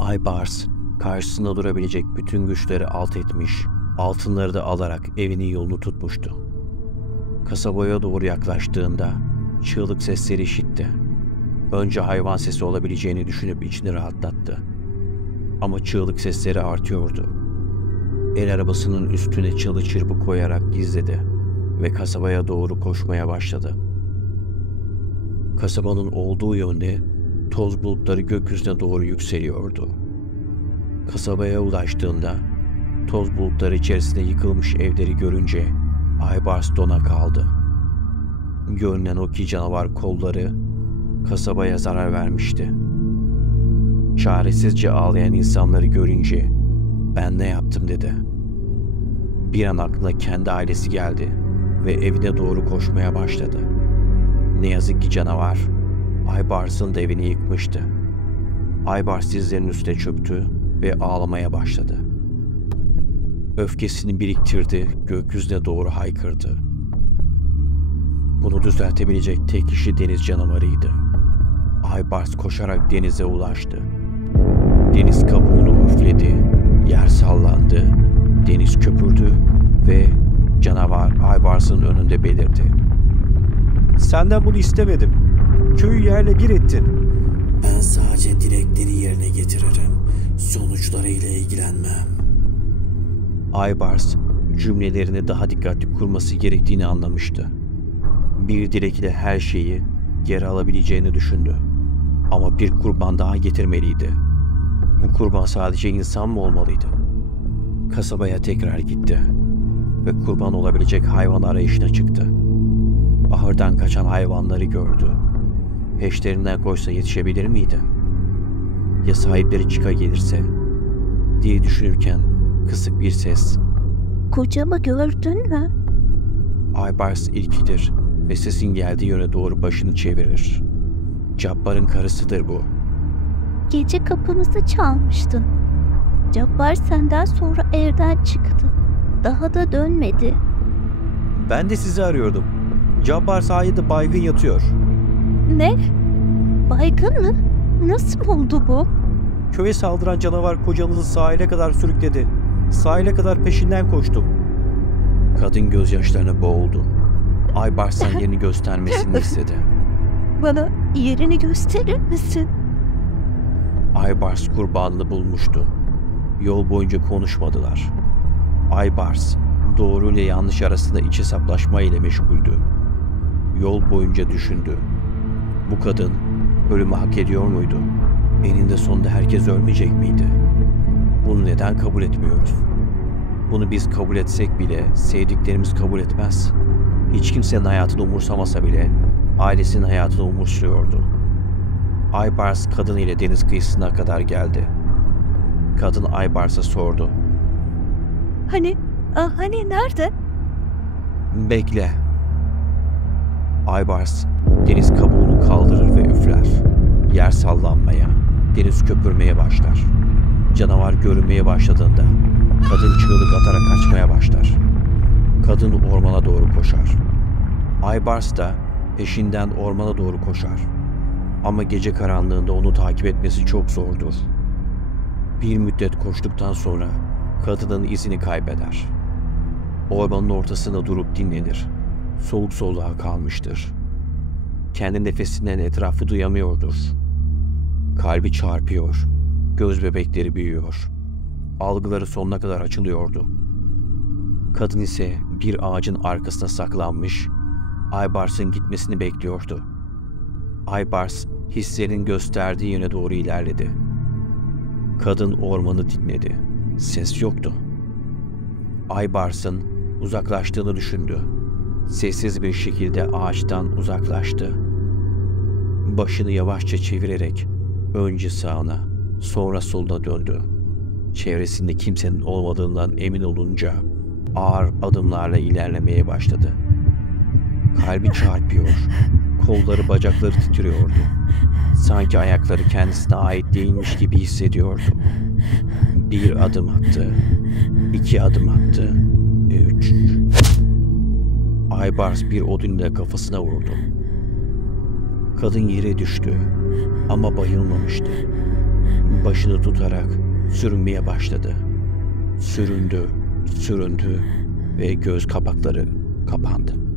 Aybars karşısında durabilecek bütün güçleri alt etmiş, altınları da alarak evinin yolunu tutmuştu. Kasabaya doğru yaklaştığında çığlık sesleri işitti. Önce hayvan sesi olabileceğini düşünüp içini rahatlattı. Ama çığlık sesleri artıyordu. El arabasının üstüne çalı çırpı koyarak gizledi ve kasabaya doğru koşmaya başladı. Kasabanın olduğu yönde toz bulutları gökyüzüne doğru yükseliyordu. Kasabaya ulaştığında toz bulutları içerisinde yıkılmış evleri görünce Aybars dona kaldı. Görünen o ki canavar kolları kasabaya zarar vermişti. Çaresizce ağlayan insanları görünce "Ben ne yaptım?" dedi. Bir an aklına kendi ailesi geldi ve evine doğru koşmaya başladı. Ne yazık ki canavar Aybars'ın da evini yıkmıştı. Aybars dizlerinin üstüne çöktü ve ağlamaya başladı. Öfkesini biriktirdi, gökyüzüne doğru haykırdı. Bunu düzeltebilecek tek kişi deniz canavarıydı. Aybars koşarak denize ulaştı. Deniz kabuğunu üfledi, yer sallandı, deniz köpürdü ve canavar Aybars'ın önünde belirdi. "Senden bunu istemedim. Köyü yerle bir ettin." "Ben sadece dilekleri yerine getiririm. Sonuçlarıyla ilgilenmem." Aybars cümlelerini daha dikkatli kurması gerektiğini anlamıştı. Bir dilek ile her şeyi geri alabileceğini düşündü. Ama bir kurban daha getirmeliydi. Bu kurban sadece insan mı olmalıydı? Kasabaya tekrar gitti ve kurban olabilecek hayvan arayışına çıktı. Ahırdan kaçan hayvanları gördü. Peşlerinden koşsa yetişebilir miydi? Ya sahipleri çıka gelirse diye düşünürken kısık bir ses. "Kocamı gördün mü?" Aybars irkilir ve sesin geldiği yöne doğru başını çevirir. Cabbar'ın karısıdır bu. "Gece kapımızı çalmıştın. Cabbar senden sonra evden çıktı. Daha da dönmedi." "Ben de sizi arıyordum. Cabbar sahilde baygın yatıyor." "Ne? Baygın mı? Nasıl oldu bu?" "Köye saldıran canavar kocamızı sahile kadar sürükledi. Sahile kadar peşinden koştum." Kadın gözyaşlarına boğuldu. Aybars'ın yerini göstermesini istedi. "Bana yerini gösterir misin?" Aybars kurbanını bulmuştu. Yol boyunca konuşmadılar. Aybars doğru ile yanlış arasında iç hesaplaşma ile meşguldü. Yol boyunca düşündü. Bu kadın ölümü hak ediyor muydu? Eninde sonunda herkes ölmeyecek miydi? Bunu neden kabul etmiyoruz? Bunu biz kabul etsek bile sevdiklerimiz kabul etmez. Hiç kimsenin hayatını umursamasa bile ailesinin hayatını umursuyordu. Aybars kadın ile deniz kıyısına kadar geldi. Kadın Aybars'a sordu. Hani nerede?" "Bekle." Aybars deniz kabuğunu kaldırır ve üfler. Yer sallanmaya, deniz köpürmeye başlar. Canavar görünmeye başladığında kadın çığlık atarak kaçmaya başlar. Kadın ormana doğru koşar. Aybars da peşinden ormana doğru koşar. Ama gece karanlığında onu takip etmesi çok zordur. Bir müddet koştuktan sonra kadının izini kaybeder. Ormanın ortasında durup dinlenir. Soluk soluğa kalmıştır. Kendi nefesinden etrafı duyamıyordur. Kalbi çarpıyor. Göz bebekleri büyüyor. Algıları sonuna kadar açılıyordu. Kadın ise bir ağacın arkasına saklanmış, Aybars'ın gitmesini bekliyordu. Aybars hislerin gösterdiği yöne doğru ilerledi. Kadın ormanı dinledi. Ses yoktu. Aybars'ın uzaklaştığını düşündü. Sessiz bir şekilde ağaçtan uzaklaştı. Başını yavaşça çevirerek önce sağına, sonra soluna döndü. Çevresinde kimsenin olmadığından emin olunca ağır adımlarla ilerlemeye başladı. Kalbi çarpıyor, kolları bacakları titriyordu. Sanki ayakları kendisine ait değilmiş gibi hissediyordu. Bir adım attı, 2 adım attı, 3. Aybars bir odunla kafasına vurdu. Kadın yere düştü ama bayılmamıştı. Başını tutarak sürünmeye başladı. Süründü, süründü ve göz kapakları kapandı.